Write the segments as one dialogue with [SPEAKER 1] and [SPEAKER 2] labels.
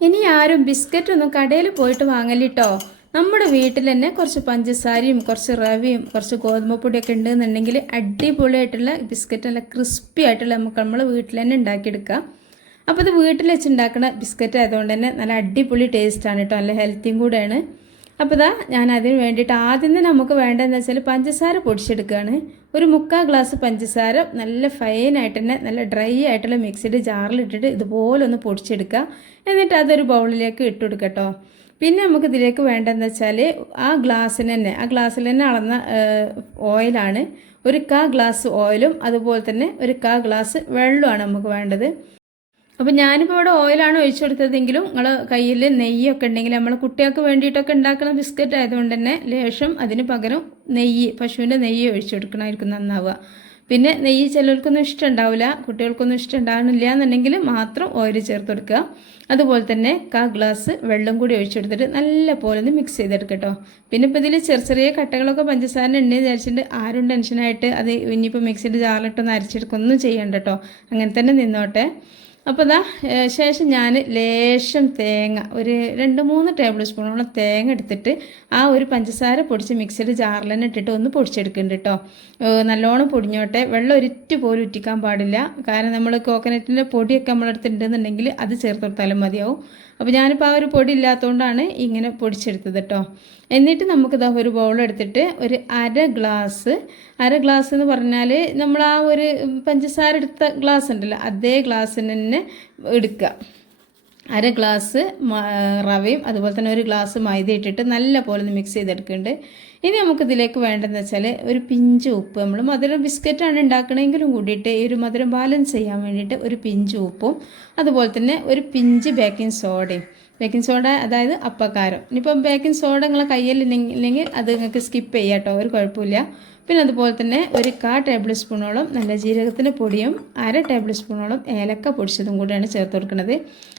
[SPEAKER 1] ഇനി ആരും ബിസ്ക്കറ്റ് ഒന്നും കടയിൽ പോയിട്ട് വാങ്ങലിട്ടോ? നമ്മുടെ വീട്ടിൽ തന്നെ കുറച്ച് പഞ്ചസാരയും കുറച്ച് റവയും കുറച്ച് ഗോതമ്പപ്പൊടിയൊക്കെ ഉണ്ടെന്നുണ്ടെങ്കിൽ അടിപൊളിയായിട്ടുള്ള ബിസ്ക്കറ്റ് നല്ല ക്രിസ്പി ആയിട്ടുള്ള നമുക്ക് നമ്മൾ വീട്ടിൽ തന്നെ ഉണ്ടാക്കിയെടുക്കാം. അപ്പോൾ ഇത് വീട്ടിൽ വെച്ച് ഉണ്ടാക്കുന്ന ബിസ്ക്കറ്റ് ആയതുകൊണ്ട് തന്നെ നല്ല അടിപൊളി ടേസ്റ്റാണ് കേട്ടോ. നല്ല ഹെൽത്തിയും കൂടെയാണ്. അപ്പോൾ ഇതാ ഞാൻ അതിന് വേണ്ടിയിട്ട് ആദ്യം തന്നെ നമുക്ക് വേണ്ടതെന്ന് വെച്ചാൽ പഞ്ചസാര പൊടിച്ചെടുക്കുകയാണ്. ഒരു മുക്കാൽ ഗ്ലാസ് പഞ്ചസാര നല്ല ഫൈനായിട്ട് തന്നെ നല്ല ഡ്രൈ ആയിട്ടുള്ള മിക്സിഡ് ജാറിലിട്ടിട്ട് ഇതുപോലെ ഒന്ന് പൊടിച്ചെടുക്കുക. എന്നിട്ട് അതൊരു ബൗളിലേക്ക് ഇട്ട് കൊടുക്കട്ടോ. പിന്നെ നമുക്ക് ഇതിലേക്ക് വേണ്ടതെന്ന് വെച്ചാൽ ആ ഗ്ലാസ്സിന് തന്നെ ആ ഗ്ലാസ്സിൽ തന്നെ അളന്ന ഓയിലാണ് ഒരു കാ ഗ്ലാസ് ഓയിലും അതുപോലെ തന്നെ ഒരു കാ ഗ്ലാസ് വെള്ളമാണ് നമുക്ക് വേണ്ടത്. അപ്പോൾ ഞാനിപ്പോൾ ഇവിടെ ഓയിലാണ് ഒഴിച്ചു കൊടുത്തതെങ്കിലും നിങ്ങൾ കയ്യിൽ നെയ്യൊക്കെ ഉണ്ടെങ്കിൽ നമ്മൾ കുട്ടികൾക്ക് വേണ്ടിയിട്ടൊക്കെ ഉണ്ടാക്കുന്ന ബിസ്ക്കറ്റ് ആയതുകൊണ്ട് തന്നെ ലേശം അതിന് പകരം നെയ്യ് പശുവിന്റെ നെയ്യ് ഒഴിച്ചു കൊടുക്കണമായിരിക്കും നന്നാവുക. പിന്നെ നെയ്യ് ചിലർക്കൊന്നും ഇഷ്ടമുണ്ടാവില്ല കുട്ടികൾക്കൊന്നും ഇഷ്ടമുണ്ടാകുന്നില്ല എന്നുണ്ടെങ്കിൽ മാത്രം ഓയിൽ ചേർത്ത് കൊടുക്കുക. അതുപോലെ തന്നെ കാ ഗ്ലാസ് വെള്ളം കൂടി ഒഴിച്ചെടുത്തിട്ട് നല്ല പോലെ ഒന്ന് മിക്സ് ചെയ്തെടുക്കട്ടോ പിന്നെ ഇപ്പോൾ ഇതിൽ ചെറിയ ചെറിയ കട്ടകളൊക്കെ പഞ്ചസാര ഉണ്ടെന്ന് വിചാരിച്ചിട്ട് ആരും ടെൻഷനായിട്ട് അത് ഇനിയിപ്പോൾ മിക്സിയുടെ ജാറിലിട്ടൊന്ന് അരച്ചെടുക്കൊന്നും ചെയ്യണ്ട കേട്ടോ അങ്ങനെ തന്നെ നിന്നോട്ടെ. അപ്പോൾ ഇതാ ശേഷം ഞാൻ ലേശം തേങ്ങ ഒരു രണ്ട് മൂന്ന് ടേബിൾ സ്പൂണോളം തേങ്ങ എടുത്തിട്ട് ആ ഒരു പഞ്ചസാര പൊടിച്ച് മിക്സിയുടെ ജാറിൽ തന്നെ ഇട്ടിട്ട് ഒന്ന് പൊടിച്ചെടുക്കുന്നുണ്ട് കേട്ടോ നല്ലോണം പൊടിഞ്ഞോട്ടെ. വെള്ളം ഒരിറ്റ് പോലും ഉറ്റിക്കാൻ പാടില്ല. കാരണം നമ്മൾ കോക്കനറ്റിന്റെ പൊടിയൊക്കെ നമ്മളെടുത്തിട്ടുണ്ടെന്നുണ്ടെങ്കിൽ അത് ചേർത്ത് കൊടുത്താലും മതിയാവും. അപ്പോൾ ഞാനിപ്പോൾ ആ ഒരു പൊടി ഇല്ലാത്തതുകൊണ്ടാണ് ഇങ്ങനെ പൊടിച്ചെടുത്തത് കേട്ടോ എന്നിട്ട് നമുക്കിതാ ഒരു ബൗൾ എടുത്തിട്ട് ഒരു അര ഗ്ലാസ് അര ഗ്ലാസ് എന്ന് പറഞ്ഞാൽ നമ്മൾ ആ ഒരു പഞ്ചസാര എടുത്ത ഗ്ലാസ് ഉണ്ടല്ലോ അതേ ഗ്ലാസ്സിന് തന്നെ എടുക്കുക അര ഗ്ലാസ് റവയും അതുപോലെ തന്നെ ഒരു ഗ്ലാസ് മൈദ ഇട്ടിട്ട് നല്ല പോലെ ഒന്ന് മിക്സ് ചെയ്തെടുക്കുന്നുണ്ട്. ഇനി നമുക്ക് ഇതിലേക്ക് വേണ്ടതെന്ന് വെച്ചാൽ ഒരു പിഞ്ച് ഉപ്പ്. നമ്മൾ മധുരം ബിസ്ക്കറ്റാണ് ഉണ്ടാക്കണമെങ്കിലും കൂടിയിട്ട് ഈ ഒരു മധുരം ബാലൻസ് ചെയ്യാൻ വേണ്ടിയിട്ട് ഒരു പിഞ്ച് ഉപ്പും അതുപോലെ തന്നെ ഒരു പിഞ്ച് ബേക്കിംഗ് സോഡയും ബേക്കിംഗ് സോഡ അതായത് അപ്പക്കാരം. ഇനിയിപ്പം ബേക്കിംഗ് സോഡ നിങ്ങളെ കയ്യിൽ ഇല്ലെങ്കിൽ അത് നിങ്ങൾക്ക് സ്കിപ്പ് ചെയ്യാം കേട്ടോ ഒരു കുഴപ്പമില്ല. പിന്നെ അതുപോലെ തന്നെ ഒരു കാ ടേബിൾ സ്പൂണോളം നല്ല ജീരകത്തിന്റെ പൊടിയും അര ടേബിൾ സ്പൂണോളം ഏലക്ക പൊടിച്ചതും കൂടിയാണ് ചേർത്ത് കൊടുക്കുന്നത്.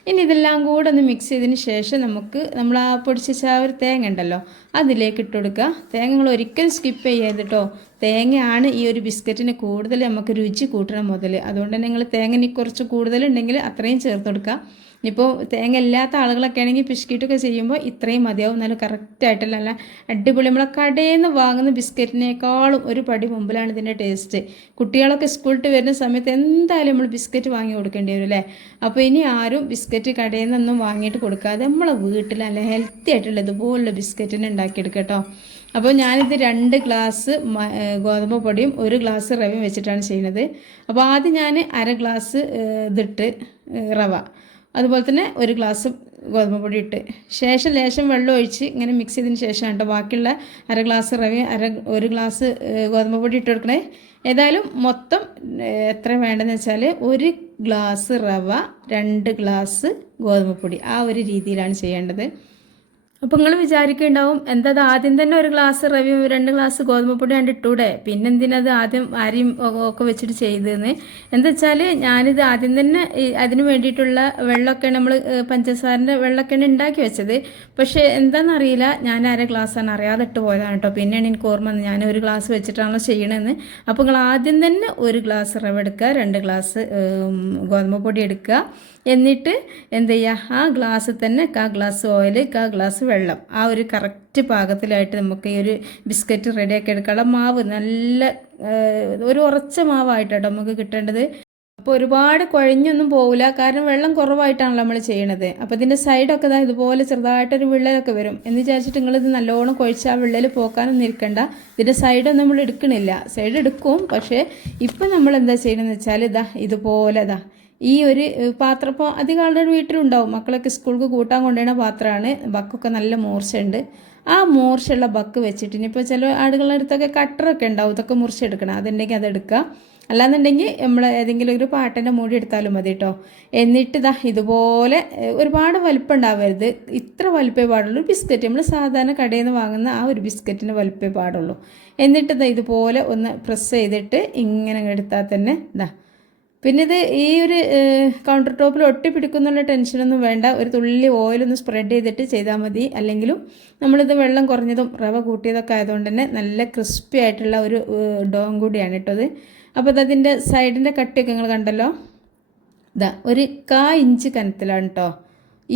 [SPEAKER 1] ഇനി ഇതെല്ലാം കൂടെ ഒന്ന് മിക്സ് ചെയ്തതിന് ശേഷം നമുക്ക് നമ്മൾ ആ പൊടിച്ച ആ ഒരു തേങ്ങ ഉണ്ടല്ലോ അതിലേക്ക് ഇട്ട് കൊടുക്കുക. തേങ്ങകൾ ഒരിക്കലും സ്കിപ്പ് ചെയ്യരുത് കേട്ടോ തേങ്ങയാണ് ഈ ഒരു ബിസ്ക്കറ്റിന് കൂടുതൽ നമുക്ക് രുചി കൂട്ടണം മുതൽ അതുകൊണ്ട് തന്നെ നിങ്ങൾ തേങ്ങ കുറച്ച് കൂടുതലുണ്ടെങ്കിൽ അത്രയും ചേർത്ത് കൊടുക്കുക. ഇനിയിപ്പോൾ തേങ്ങ ഇല്ലാത്ത ആളുകളൊക്കെ ആണെങ്കിൽ പിഷ്കിട്ടൊക്കെ ചെയ്യുമ്പോൾ ഇത്രയും മതിയാവും. നല്ല കറക്റ്റായിട്ടുള്ള നല്ല അടിപൊളി നമ്മളെ കടയിൽ നിന്ന് വാങ്ങുന്ന ബിസ്ക്കറ്റിനേക്കാളും ഒരു പടി മുമ്പിലാണ് ഇതിന്റെ ടേസ്റ്റ് കുട്ടികളൊക്കെ സ്കൂളിട്ട് വരുന്ന സമയത്ത് എന്തായാലും നമ്മൾ ബിസ്ക്കറ്റ് വാങ്ങി കൊടുക്കേണ്ടി വരും അല്ലേ? അപ്പോൾ ഇനി ആരും ബിസ്ക്കറ്റ് കടയിൽ നിന്നൊന്നും വാങ്ങിയിട്ട് കൊടുക്കാതെ നമ്മളെ വീട്ടിൽ നല്ല ഹെൽത്തി ആയിട്ടുള്ള ഇതുപോലുള്ള ബിസ്ക്കറ്റിനെ ഉണ്ടാക്കിയെടുക്കട്ടോ അപ്പോൾ ഞാനിത് രണ്ട് ഗ്ലാസ് ഗോതമ്പ് പൊടിയും ഒരു ഗ്ലാസ് റവയും വെച്ചിട്ടാണ് ചെയ്യുന്നത്. അപ്പോൾ ആദ്യം ഞാൻ അര ഗ്ലാസ് ഇതിട്ട് റവ. അതുപോലെ തന്നെ ഒരു ഗ്ലാസ് ഗോതമ്പ് പൊടി ഇട്ട്. ശേഷം ലേശം വെള്ളം ഒഴിച്ച് ഇങ്ങനെ മിക്സ് ചെയ്തതിന് ശേഷം കേട്ടോ ബാക്കിയുള്ള അര ഗ്ലാസ് റവ അര ഒരു ഗ്ലാസ് ഗോതമ്പ് പൊടി ഇട്ട് കൊടുക്കണേ. ഏതായാലും മൊത്തം എത്ര വേണ്ടതെന്ന് വെച്ചാൽ ഒരു ഗ്ലാസ് റവ രണ്ട് ഗ്ലാസ് ഗോതമ്പ് പൊടി ആ ഒരു രീതിയിലാണ് ചെയ്യേണ്ടത്. അപ്പോൾ നിങ്ങൾ വിചാരിക്കുന്നുണ്ടാവും എന്താ അത് ആദ്യം തന്നെ ഒരു ഗ്ലാസ് റവി രണ്ട് ഗ്ലാസ് ഗോതമ്പ് പൊടി കണ്ട് ഇട്ടൂടെ? പിന്നെ എന്തിനത് ആദ്യം അരിയും ഒക്കെ വെച്ചിട്ട് ചെയ്തതെന്ന് എന്താ വെച്ചാൽ ഞാനിത് ആദ്യം തന്നെ അതിന് വേണ്ടിയിട്ടുള്ള വെള്ളമൊക്കെ നമ്മൾ പഞ്ചസാരന്റെ വെള്ളമൊക്കെയാണ് ഉണ്ടാക്കി വെച്ചത്. പക്ഷേ എന്താണെന്നറിയില്ല ഞാൻ അര ഗ്ലാസ്സാണ് അറിയാതെ ഇട്ട് പോയതാണ് കേട്ടോ. പിന്നെയാണ് എനിക്ക് ഓർമ്മ ഞാൻ ഒരു ഗ്ലാസ് വെച്ചിട്ടാണല്ലോ ചെയ്യണമെന്ന് അപ്പോൾ നിങ്ങൾ ആദ്യം തന്നെ ഒരു ഗ്ലാസ് റവ എടുക്കുക രണ്ട് ഗ്ലാസ് ഗോതമ്പ് പൊടി എടുക്കുക. എന്നിട്ട് എന്ത് ചെയ്യുക ആ ഗ്ലാസ് തന്നെ കാ ഗ്ലാസ് ഓയിൽ കാ ഗ്ലാസ് വെള്ളം. ആ ഒരു കറക്റ്റ് പാകത്തിലായിട്ട് നമുക്ക് ഈ ഒരു ബിസ്ക്കറ്റ് റെഡിയാക്കി എടുക്കാനുള്ള മാവ് നല്ല ഒരു ഉറച്ച മാവായിട്ടാണ് നമുക്ക് കിട്ടേണ്ടത്. അപ്പോൾ ഒരുപാട് കുഴഞ്ഞൊന്നും പോകില്ല കാരണം വെള്ളം കുറവായിട്ടാണല്ലോ നമ്മൾ ചെയ്യണത്. അപ്പോൾ ഇതിന്റെ സൈഡൊക്കെ ഇതാ ഇതുപോലെ ചെറുതായിട്ടൊരു വിള്ളലൊക്കെ വരും. എന്ന് വിചാരിച്ചിട്ട് നിങ്ങളിത് നല്ലോണം കുഴച്ച് ആ വിള്ളൽ പോക്കാനൊന്നും ഇരിക്കണ്ട ഇതിന്റെ സൈഡൊന്നും നമ്മൾ എടുക്കണില്ല. സൈഡ് എടുക്കും. പക്ഷേ ഇപ്പം നമ്മൾ എന്താ ചെയ്യണമെന്ന് വെച്ചാൽ ഇതാ ഇതുപോലെ ഇതാ ഈ ഒരു പാത്രം. ഇപ്പോൾ അധികം ആളുടെ വീട്ടിലുണ്ടാവും. മക്കളൊക്കെ സ്കൂൾക്ക് കൂട്ടാൻ കൊണ്ടുവരുന്ന പാത്രമാണ്. ബക്കൊക്കെ നല്ല മൂർച്ചയുണ്ട്. ആ മൂർച്ചയുള്ള ബക്ക് വെച്ചിട്ട് ഇനിയിപ്പോൾ ചില ആടുകളുടെ അടുത്തൊക്കെ കട്ടറൊക്കെ ഉണ്ടാവും. ഇതൊക്കെ മുറിച്ചെടുക്കണം. അതുണ്ടെങ്കിൽ അതെടുക്കുക അല്ലാന്നുണ്ടെങ്കിൽ നമ്മൾ ഏതെങ്കിലും ഒരു പാട്ടന്റെ മൂടി എടുത്താലും മതി കേട്ടോ. എന്നിട്ട് ഇതാ ഇതുപോലെ ഒരുപാട് വലിപ്പം ഉണ്ടാവരുത്. ഇത്ര വലിപ്പേ പാടുള്ളൂ. ബിസ്ക്കറ്റ്. നമ്മൾ സാധാരണ കടയിൽ നിന്ന് വാങ്ങുന്ന ആ ഒരു ബിസ്ക്കറ്റിന്റെ വലിപ്പേ പാടുള്ളൂ. എന്നിട്ട് ഇതാ ഇതുപോലെ ഒന്ന് പ്രസ് ചെയ്തിട്ട് ഇങ്ങനെ എടുത്താൽ തന്നെ ഇതാ പിന്നെ ഇത് ഈ ഒരു കൗണ്ടർ ടോപ്പിൽ ഒട്ടി ഒട്ടിപ്പിടിക്കുന്നുള്ള ടെൻഷനൊന്നും വേണ്ട. ഒരു തുള്ളി ഓയിലൊന്ന് സ്പ്രെഡ് ചെയ്തിട്ട് ചെയ്താൽ മതി. അല്ലെങ്കിലും നമ്മളിത് വെള്ളം കുറഞ്ഞതും റവ കൂട്ടിയതൊക്കെ ആയതുകൊണ്ട് തന്നെ നല്ല ക്രിസ്പി ആയിട്ടുള്ള ഒരു ഡോം കൂടിയാണ് ഇട്ടത് അപ്പോൾ അതതിന്റെ സൈഡിന്റെ കട്ടിയൊക്കെ നിങ്ങൾ കണ്ടല്ലോ? ഇതാ ഒരു കാ ഇഞ്ച് കനത്തിലാണ് കേട്ടോ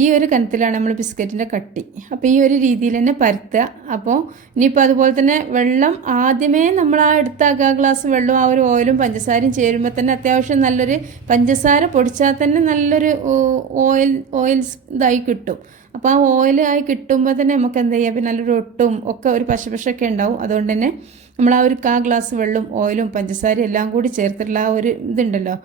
[SPEAKER 1] ഈ ഒരു കനത്തിലാണ് നമ്മൾ ബിസ്ക്കറ്റിന്റെ കട്ടി. അപ്പോൾ ഈ ഒരു രീതിയിൽ തന്നെ പരത്തുക. അപ്പോൾ ഇനിയിപ്പോൾ അതുപോലെ തന്നെ വെള്ളം ആദ്യമേ നമ്മൾ ആ എടുത്ത ആ ഗ്ലാസ് വെള്ളം ആ ഒരു ഓയിലും പഞ്ചസാരയും ചേരുമ്പോൾ തന്നെ അത്യാവശ്യം നല്ലൊരു പഞ്ചസാര പൊടിച്ചാൽ തന്നെ നല്ലൊരു ഓയിൽ ഓയിൽസ് ഇതായി കിട്ടും. അപ്പോൾ ആ ഓയിൽ ആയി കിട്ടുമ്പോൾ തന്നെ നമുക്ക് എന്ത് ചെയ്യാം? പിന്നെ നല്ലൊരു ഒട്ടും ഒക്കെ ഒരു പശപശൊക്കെ ഉണ്ടാവും. അതുകൊണ്ട് തന്നെ നമ്മൾ ആ ഒരു കാ ഗ്ലാസ് വെള്ളവും ഓയിലും പഞ്ചസാരയും എല്ലാം കൂടി ചേർത്തിട്ടുള്ള ആ ഒരു ഇതുണ്ടല്ലോ.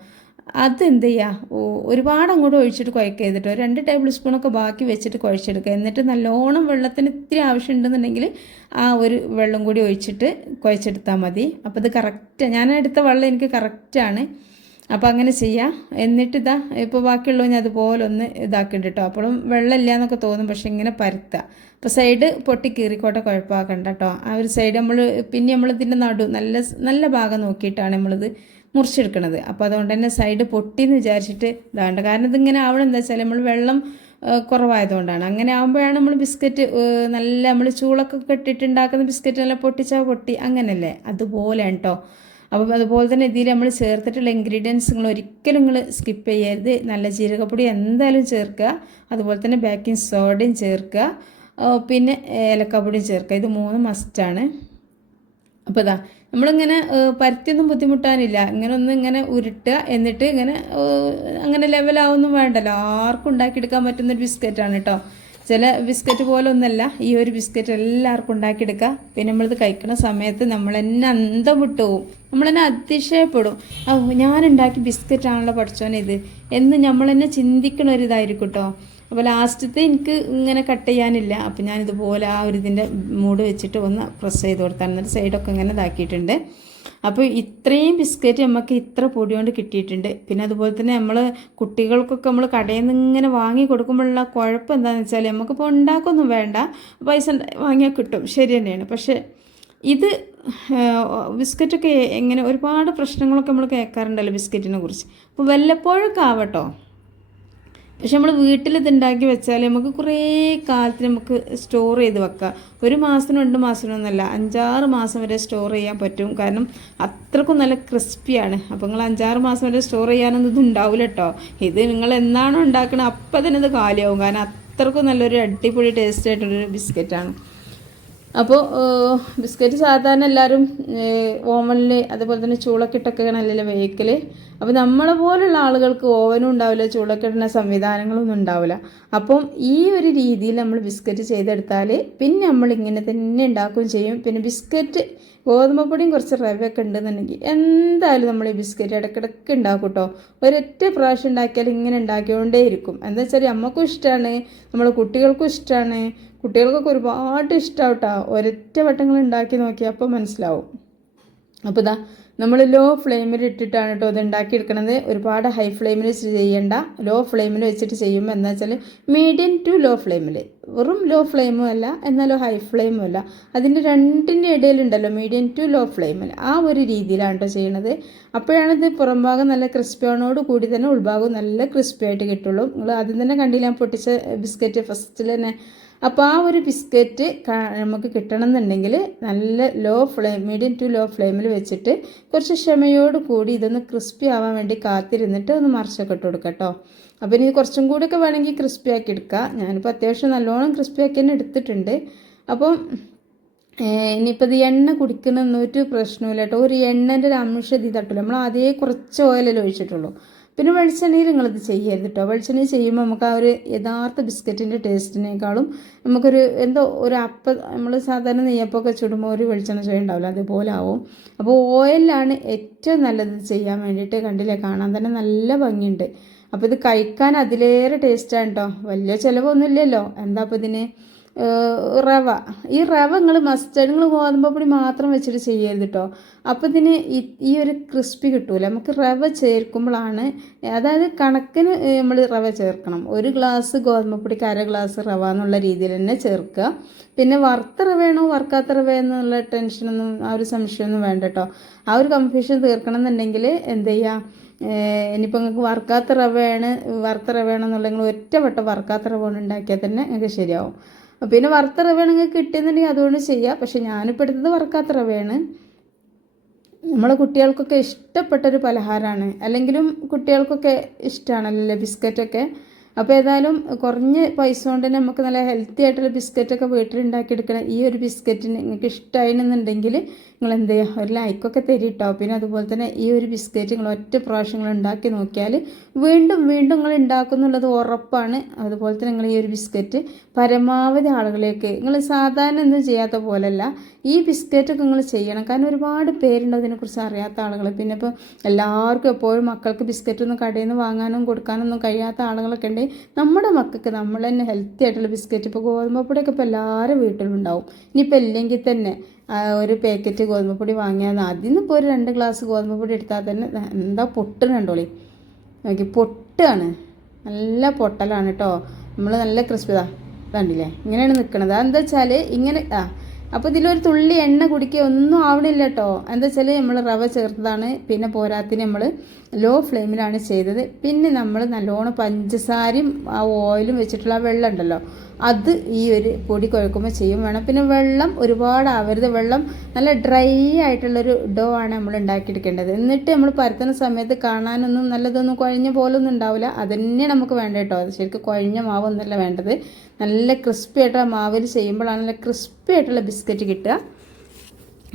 [SPEAKER 1] അത് എന്ത് ചെയ്യുക ഒരുപാട് അങ്ങോട്ട് ഒഴിച്ചിട്ട് കുഴക്കുക ചെയ്തിട്ട് രണ്ട് ടേബിൾ സ്പൂണൊക്കെ ബാക്കി വെച്ചിട്ട് കുഴച്ചെടുക്കുക. എന്നിട്ട് നല്ലോണം വെള്ളത്തിന് ഇത്തിരി ആവശ്യമുണ്ടെന്നുണ്ടെങ്കിൽ ആ ഒരു വെള്ളം കൂടി ഒഴിച്ചിട്ട് കുഴച്ചെടുത്താൽ മതി. അപ്പോൾ ഇത് കറക്റ്റ് ഞാൻ എടുത്ത വെള്ളം എനിക്ക് കറക്റ്റാണ് അപ്പോൾ അങ്ങനെ ചെയ്യാം. എന്നിട്ട് ഇതാ ഇപ്പോൾ ബാക്കിയുള്ളവ ഞാൻ അതുപോലെ ഒന്ന് ഇതാക്കിയിട്ട് കേട്ടോ അപ്പോഴും വെള്ളമില്ല എന്നൊക്കെ തോന്നും പക്ഷെ ഇങ്ങനെ പരത്തുക അപ്പോൾ സൈഡ് പൊട്ടി കീറിക്കോട്ടെ കുഴപ്പമാക്കണ്ട കേട്ടോ ആ ഒരു സൈഡ് നമ്മൾ പിന്നെ നമ്മളിതിന്റെ നടു നല്ല നല്ല ഭാഗം നോക്കിയിട്ടാണ് നമ്മളിത് മുറിച്ചെടുക്കണത്. അപ്പോൾ അതുകൊണ്ട് തന്നെ സൈഡ് പൊട്ടിയെന്ന് വിചാരിച്ചിട്ട് ഇതാണ്ട് കാരണം ഇതിങ്ങനെ ആവണം. എന്താ വെച്ചാൽ നമ്മൾ വെള്ളം കുറവായതുകൊണ്ടാണ്. അങ്ങനെ ആകുമ്പോഴാണ് നമ്മൾ ബിസ്ക്കറ്റ് നല്ല നമ്മൾ ചൂളൊക്കെ കെട്ടിട്ടുണ്ടാക്കുന്ന ബിസ്ക്കറ്റ് നല്ല പൊട്ടിച്ചാൽ പൊട്ടി. അങ്ങനല്ലേ? അതുപോലെയാണ് കേട്ടോ അപ്പം അതുപോലെ തന്നെ ഇതിൽ നമ്മൾ ചേർത്തിട്ടുള്ള ഇൻഗ്രീഡിയൻസ് നിങ്ങൾ ഒരിക്കലും നിങ്ങൾ സ്കിപ്പ് ചെയ്യരുത്. നല്ല ജീരകപ്പൊടി എന്തായാലും ചേർക്കുക. അതുപോലെ തന്നെ ബേക്കിംഗ് സോഡയും ചേർക്കുക. പിന്നെ ഏലക്കപ്പൊടിയും ചേർക്കുക. ഇത് മൂന്ന് മസ്റ്റാണ് അപ്പോൾ ഇതാ നമ്മളിങ്ങനെ പരത്തിയൊന്നും ബുദ്ധിമുട്ടാനില്ല. ഇങ്ങനെ ഒന്ന് ഇങ്ങനെ ഉരുട്ടുക എന്നിട്ട് ഇങ്ങനെ അങ്ങനെ ലെവലാവൊന്നും വേണ്ടല്ലോ. ആർക്കും ഉണ്ടാക്കിയെടുക്കാൻ പറ്റുന്നൊരു ബിസ്ക്കറ്റാണ് കേട്ടോ ചില ബിസ്ക്കറ്റ് പോലെ ഒന്നല്ല ഈ ഒരു ബിസ്ക്കറ്റ് എല്ലാവർക്കും ഉണ്ടാക്കിയെടുക്കുക പിന്നെ നമ്മളിത് കഴിക്കുന്ന സമയത്ത് നമ്മൾ എന്നെ അന്തം വിട്ടു പോവും. നമ്മൾ തന്നെ അതിശയപ്പെടും. ഓ ഞാൻ ഉണ്ടാക്കി ബിസ്ക്കറ്റാണല്ലോ പഠിച്ചോനെ ഇത്. എന്ന് നമ്മൾ എന്നെ ചിന്തിക്കണ ഒരു കേട്ടോ അപ്പോൾ ലാസ്റ്റത്തെ എനിക്ക് ഇങ്ങനെ കട്ട് ചെയ്യാനില്ല. അപ്പോൾ ഞാനിതുപോലെ ആ ഒരു ഇതിന്റെ മൂട് വെച്ചിട്ട് ഒന്ന് പ്രസ് ചെയ്ത് കൊടുത്താണ് എന്നിട്ട് സൈഡൊക്കെ ഇങ്ങനെ ഇതാക്കിയിട്ടുണ്ട്. അപ്പോൾ ഇത്രയും ബിസ്ക്കറ്റ് നമുക്ക് ഇത്ര പൊടി കൊണ്ട് കിട്ടിയിട്ടുണ്ട്. പിന്നെ അതുപോലെ തന്നെ നമ്മൾ കുട്ടികൾക്കൊക്കെ നമ്മൾ കടയിൽ നിന്ന് ഇങ്ങനെ വാങ്ങി കൊടുക്കുമ്പോഴുള്ള കുഴപ്പം എന്താണെന്ന് വെച്ചാൽ നമുക്കിപ്പോൾ ഉണ്ടാക്കൊന്നും വേണ്ട. പൈസ വാങ്ങിയാൽ കിട്ടും. ശരി തന്നെയാണ്. പക്ഷേ ഇത് ബിസ്ക്കറ്റൊക്കെ എങ്ങനെ ഒരുപാട് പ്രശ്നങ്ങളൊക്കെ നമ്മൾ കേൾക്കാറുണ്ടല്ലോ ബിസ്ക്കറ്റിനെ കുറിച്ച്. അപ്പോൾ വല്ലപ്പോഴൊക്കെ ആവട്ടോ? പക്ഷെ നമ്മൾ വീട്ടിൽ ഇത് ഉണ്ടാക്കി വെച്ചാൽ നമുക്ക് കുറേ കാലത്തിന് നമുക്ക് സ്റ്റോർ ചെയ്ത് വെക്കാം. ഒരു മാസം രണ്ട് മാസത്തിനൊന്നുമല്ല അഞ്ചാറ് മാസം വരെ സ്റ്റോർ ചെയ്യാൻ പറ്റും. കാരണം അത്രക്കും നല്ല ക്രിസ്പിയാണ് അപ്പോൾ നിങ്ങൾ അഞ്ചാറ് മാസം വരെ സ്റ്റോർ ചെയ്യാനൊന്നും ഇത് ഉണ്ടാവില്ല കേട്ടോ ഇത് നിങ്ങൾ എന്നാണോ ഉണ്ടാക്കണത് അപ്പം തന്നെ ഇത് കാലിയാവും. കാരണം അത്രക്കും നല്ലൊരു അടിപൊളി ടേസ്റ്റ് ആയിട്ടുള്ളൊരു ബിസ്ക്കറ്റാണ് അപ്പോൾ ബിസ്ക്കറ്റ് സാധാരണ എല്ലാവരും ഓവനിൽ അതുപോലെ തന്നെ ചൂളക്കിട്ടൊക്കെ അല്ലല്ലോ വേവിക്കൽ അപ്പോൾ നമ്മളെ പോലുള്ള ആളുകൾക്ക് ഓവനും ഉണ്ടാവില്ല ചൂളക്കിടുന്ന സംവിധാനങ്ങളൊന്നും ഉണ്ടാവില്ല. അപ്പം ഈ ഒരു രീതിയിൽ നമ്മൾ ബിസ്ക്കറ്റ് ചെയ്തെടുത്താൽ പിന്നെ നമ്മൾ ഇങ്ങനെ തന്നെ ഉണ്ടാക്കുകയും ചെയ്യും. പിന്നെ ബിസ്ക്കറ്റ് ഗോതമ്പ് പൊടിയും കുറച്ച് റവയൊക്കെ ഉണ്ടെന്നുണ്ടെങ്കിൽ എന്തായാലും നമ്മൾ ഈ ബിസ്ക്കറ്റ് ഇടയ്ക്കിടയ്ക്ക് ഉണ്ടാക്കും കേട്ടോ. ഒരൊറ്റ പ്രാവശ്യം ഉണ്ടാക്കിയാൽ ഇങ്ങനെ ഉണ്ടാക്കിക്കൊണ്ടേ ഇരിക്കും. എന്താ വെച്ചാൽ നമുക്കും ഇഷ്ടമാണ് നമ്മളെ കുട്ടികൾക്കും ഇഷ്ടമാണ് കുട്ടികൾക്കൊക്കെ ഒരുപാട് ഇഷ്ടമാവും ഒരൊറ്റ വട്ടങ്ങൾ ഉണ്ടാക്കി നോക്കിയാൽ അപ്പോൾ മനസ്സിലാവും. അപ്പോൾ ഇതാ നമ്മൾ ലോ ഫ്ലെയിമിൽ ഇട്ടിട്ടാണ് കേട്ടോ ഇത് ഉണ്ടാക്കിയെടുക്കണത് ഒരുപാട് ഹൈ ഫ്ലെയിമിൽ ചെയ്യേണ്ട. ലോ ഫ്ലെയിമിൽ വെച്ചിട്ട് ചെയ്യുമ്പോൾ എന്താ വെച്ചാൽ മീഡിയം ടു ലോ ഫ്ലെയിമിൽ വെറും ലോ ഫ്ലെയിമും അല്ല എന്നാലോ ഹൈ ഫ്ലെയിമും അല്ല. അതിന്റെ രണ്ടിന്റെ ഇടയിലുണ്ടല്ലോ മീഡിയം ടു ലോ ഫ്ലെയിമിൽ ആ ഒരു രീതിയിലാണ് കേട്ടോ ചെയ്യണത്. അപ്പോഴാണ് ഇത് പുറം ഭാഗം നല്ല ക്രിസ്പിയോണോട് കൂടി തന്നെ ഉൾഭാഗം നല്ല ക്രിസ്പി ആയിട്ട് കിട്ടുള്ളൂ. നിങ്ങൾ ആദ്യം തന്നെ കണ്ടില്ല പൊട്ടിച്ച ബിസ്ക്കറ്റ് ഫസ്റ്റിൽ തന്നെ അപ്പോൾ ആ ഒരു ബിസ്ക്കറ്റ് നമുക്ക് കിട്ടണമെന്നുണ്ടെങ്കിൽ നല്ല low flame medium to low ഫ്ലെയിമിൽ വെച്ചിട്ട് കുറച്ച് ക്ഷമയോട് കൂടി ഇതൊന്ന് ക്രിസ്പി ആവാൻ വേണ്ടി കാത്തിരുന്നിട്ട് ഒന്ന് മറിച്ചൊക്കെ ഇട്ട് കൊടുക്കാം കേട്ടോ അപ്പോൾ ഇനി കുറച്ചും കൂടിയൊക്കെ വേണമെങ്കിൽ ക്രിസ്പി ആക്കി എടുക്കുക ഞാനിപ്പോൾ അത്യാവശ്യം നല്ലോണം ക്രിസ്പി ആക്കി തന്നെ എടുത്തിട്ടുണ്ട്. അപ്പം ഇനിയിപ്പോൾ ഇത് എണ്ണ കുടിക്കുന്ന ഒരു പ്രശ്നമില്ല കേട്ടോ ഒരു എണ്ണന്റെ ഒരു അംശം ഇത് തട്ടില്ല. നമ്മൾ അതേ കുറച്ച് ഓയിലല്ലേ ഒഴിച്ചിട്ടുള്ളൂ. പിന്നെ വെളിച്ചെണ്ണയിൽ നിങ്ങളിത് ചെയ്യരുത് കേട്ടോ വെളിച്ചെണ്ണ ചെയ്യുമ്പോൾ നമുക്ക് ആ ഒരു യഥാർത്ഥ ബിസ്ക്കറ്റിന്റെ ടേസ്റ്റിനേക്കാളും നമുക്കൊരു എന്തോ ഒരു അപ്പം നമ്മൾ സാധാരണ നെയ്യപ്പൊക്കെ ചുടുമ്പോൾ ഒരു വെളിച്ചെണ്ണ ചുവ ഉണ്ടാവില്ല അതുപോലെ ആവും അപ്പോൾ ഓയിലാണ് ഏറ്റവും നല്ലത് ചെയ്യാൻ വേണ്ടിയിട്ട് കണ്ടില്ലേ? കാണാൻ തന്നെ നല്ല ഭംഗിയുണ്ട്. അപ്പോൾ ഇത് കഴിക്കാൻ അതിലേറെ ടേസ്റ്റാണ് കേട്ടോ വലിയ ചിലവൊന്നുമില്ലല്ലോ. എന്താ അപ്പോൾ ഇതിന്? റവ. ഈ റവ നിങ്ങൾ മസ്റ്റേഡ് നിങ്ങൾ ഗോതമ്പപ്പൊടി മാത്രം വെച്ചിട്ട് ചെയ്യരുത് കേട്ടോ അപ്പോൾ ഇതിന് ഈ ഒരു ക്രിസ്പി കിട്ടൂല. നമുക്ക് റവ ചേർക്കുമ്പോഴാണ് അതായത് കണക്കിന് നമ്മൾ റവ ചേർക്കണം. ഒരു ഗ്ലാസ് ഗോതമ്പ് ഗോതമ്പപ്പൊടിക്ക് അര ഗ്ലാസ് റവ എന്നുള്ള രീതിയിൽ തന്നെ ചേർക്കുക. പിന്നെ വറുത്ത റവയാണോ വറുക്കാത്ത റവ എന്നുള്ള ടെൻഷനൊന്നും ആ ഒരു സംശയമൊന്നും വേണ്ട കേട്ടോ ആ ഒരു കൺഫ്യൂഷൻ തീർക്കണം എന്നുണ്ടെങ്കിൽ എന്ത് ചെയ്യുക ഇനിയിപ്പോൾ നിങ്ങൾക്ക് വറുക്കാത്ത റവയാണ് വറുത്ത റവയാണെന്നുണ്ടെങ്കിൽ ഒറ്റവട്ടം ഒറ്റ വട്ടം വറുക്കാത്ത റവ ഉണ്ടാക്കിയാൽ തന്നെ നിങ്ങൾക്ക് ശരിയാവും. പിന്നെ വറുത്ത റവയാണെങ്കിൽ കിട്ടിയെന്നുണ്ടെങ്കിൽ അതുകൊണ്ട് ചെയ്യാം. പക്ഷെ ഞാനിപ്പോൾ എടുത്തത് വറുക്കാത്ത റവയാണ്. നമ്മളെ കുട്ടികൾക്കൊക്കെ ഇഷ്ടപ്പെട്ടൊരു പലഹാരമാണ്. അല്ലെങ്കിലും കുട്ടികൾക്കൊക്കെ ഇഷ്ടമാണല്ലോ ബിസ്ക്കറ്റൊക്കെ. അപ്പോൾ ഏതായാലും കുറഞ്ഞ പൈസ കൊണ്ട് തന്നെ നമുക്ക് നല്ല ഹെൽത്തി ആയിട്ടുള്ള ബിസ്ക്കറ്റൊക്കെ വീട്ടിലുണ്ടാക്കിയെടുക്കണം ഈ ഒരു ബിസ്ക്കറ്റിന് നിങ്ങൾക്ക് ഇഷ്ടമായിരുന്നുണ്ടെങ്കിൽ നിങ്ങൾ എന്ത് ചെയ്യുക ഒരു ലൈക്കൊക്കെ തരിട്ടോ. പിന്നെ അതുപോലെ തന്നെ ഈ ഒരു ബിസ്ക്കറ്റ് നിങ്ങൾ ഒറ്റ പ്രാവശ്യം നിങ്ങൾ ഉണ്ടാക്കി നോക്കിയാൽ വീണ്ടും വീണ്ടും നിങ്ങൾ ഉണ്ടാക്കുന്നുള്ളത് ഉറപ്പാണ്. അതുപോലെ തന്നെ നിങ്ങൾ ഈ ഒരു ബിസ്ക്കറ്റ് പരമാവധി ആളുകളിലേക്ക് നിങ്ങൾ സാധാരണ ഒന്നും ചെയ്യാത്ത പോലല്ല ഈ ബിസ്ക്കറ്റൊക്കെ നിങ്ങൾ ചെയ്യണം. കാരണം ഒരുപാട് പേരുണ്ട് അതിനെക്കുറിച്ച് അറിയാത്ത ആളുകൾ. പിന്നെ ഇപ്പോൾ എല്ലാവർക്കും എപ്പോഴും മക്കൾക്ക് ബിസ്ക്കറ്റ് ഒന്നും കടയിൽ നിന്ന് വാങ്ങാനും കൊടുക്കാനൊന്നും കഴിയാത്ത ആളുകളൊക്കെ ഉണ്ടെങ്കിൽ നമ്മുടെ മക്കൾക്ക് നമ്മൾ തന്നെ ഹെൽത്തി ആയിട്ടുള്ള ബിസ്ക്കറ്റ് ഇപ്പോൾ ഗോതമ്പപ്പൊടിയൊക്കെ ഇപ്പോൾ എല്ലാവരും വീട്ടിലും ഉണ്ടാവും ഇനിയിപ്പോൾ ഇല്ലെങ്കിൽ തന്നെ ഒരു പാക്കറ്റ് ഗോതമ്പപ്പൊടി വാങ്ങിയാൽ ആദ്യം നിന്ന് ഇപ്പോൾ ഒരു രണ്ട് ഗ്ലാസ് ഗോതമ്പപ്പൊടി എടുത്താൽ തന്നെ എന്താ പൊട്ടുന്നുണ്ടോളി നോക്കി പൊട്ടാണ്. നല്ല പൊട്ടലാണ് കേട്ടോ. നമ്മൾ നല്ല ക്രിസ്പി ഇതാ കണ്ടില്ലേ? ഇങ്ങനെയാണ് നിൽക്കുന്നത് അതെന്താ വെച്ചാൽ ഇങ്ങനെ ആ അപ്പോൾ ഇതിലൊരു തുള്ളി എണ്ണ കുടിക്കുക ഒന്നും ആവണില്ല കേട്ടോ എന്താ വെച്ചാൽ നമ്മൾ റവ ചേർത്തതാണ് പിന്നെ പോരാത്തിന് നമ്മൾ ലോ ഫ്ലെയിമിലാണ് ചെയ്തത്. പിന്നെ നമ്മൾ നല്ലോണം പഞ്ചസാരയും ആ ഓയിലും വെച്ചിട്ടുള്ള വെള്ളം ഉണ്ടല്ലോ അത് ഈ ഒരു പൊടി കുഴക്കുമ്പോൾ ചെയ്യും വേണം. പിന്നെ വെള്ളം ഒരുപാട് ആവരുത്. വെള്ളം നല്ല ഡ്രൈ ആയിട്ടുള്ളൊരു ഡോ ആണ് നമ്മൾ ഉണ്ടാക്കിയെടുക്കേണ്ടത്. എന്നിട്ട് നമ്മൾ പരത്തുന്ന സമയത്ത് കാണാനൊന്നും നല്ലതൊന്നും കുഴഞ്ഞ പോലൊന്നും ഉണ്ടാവില്ല അതന്നെ നമുക്ക് വേണ്ട കേട്ടോ അത് ശരിക്കും കുഴഞ്ഞ മാവൊന്നുമല്ല വേണ്ടത്. നല്ല ക്രിസ്പി ആയിട്ട് ആ മാവിൽ ചെയ്യുമ്പോഴാണ് നല്ല ക്രിസ്പി ആയിട്ടുള്ള ബിസ്ക്കറ്റ് കിട്ടുക.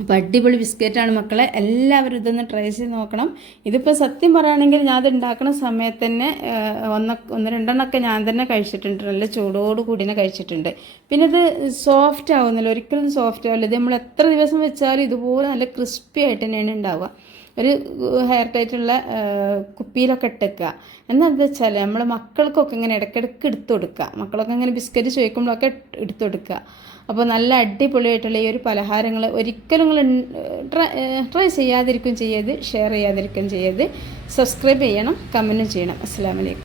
[SPEAKER 1] അപ്പോൾ അടിപൊളി ബിസ്ക്കറ്റാണ് മക്കളെ. എല്ലാവരും ഇതൊന്ന് ട്രൈ ചെയ്ത് നോക്കണം. ഇതിപ്പോൾ സത്യം പറയുകയാണെങ്കിൽ ഞാൻ അത് ഉണ്ടാക്കുന്ന സമയത്ത് തന്നെ ഒന്ന് ഒന്ന് രണ്ടെണ്ണമൊക്കെ ഞാൻ തന്നെ കഴിച്ചിട്ടുണ്ട്. നല്ല ചൂടോട് കൂടി തന്നെ കഴിച്ചിട്ടുണ്ട്. പിന്നെ ഇത് സോഫ്റ്റ് ആവുന്നില്ല. ഒരിക്കലും സോഫ്റ്റ് ആവില്ല. ഇത് നമ്മൾ എത്ര ദിവസം വെച്ചാലും ഇതുപോലെ നല്ല ക്രിസ്പി ആയിട്ട് തന്നെയാണ് ഉണ്ടാവുക. ഒരു ഹെയർ ടൈറ്റുള്ള കുപ്പിയിലൊക്കെ ഇട്ടേക്കുക. എന്താണെന്ന് വെച്ചാൽ നമ്മൾ മക്കൾക്കൊക്കെ ഇങ്ങനെ ഇടയ്ക്കിടയ്ക്ക് എടുത്തു കൊടുക്കുക. മക്കളൊക്കെ ഇങ്ങനെ ബിസ്ക്കറ്റ് ചോദിക്കുമ്പോഴൊക്കെ എടുത്തു കൊടുക്കുക. അപ്പോൾ നല്ല അടിപൊളിയായിട്ടുള്ള ഈ ഒരു പലഹാരങ്ങൾ ഒരിക്കലും നിങ്ങൾ ട്രൈ ചെയ്യാതിരിക്കും ചെയ്യരുത് ഷെയർ ചെയ്യാതിരിക്കും ചെയ്യരുത്. സബ്സ്ക്രൈബ് ചെയ്യണം കമന്റും ചെയ്യണം. അസ്സാം വലൈക്കും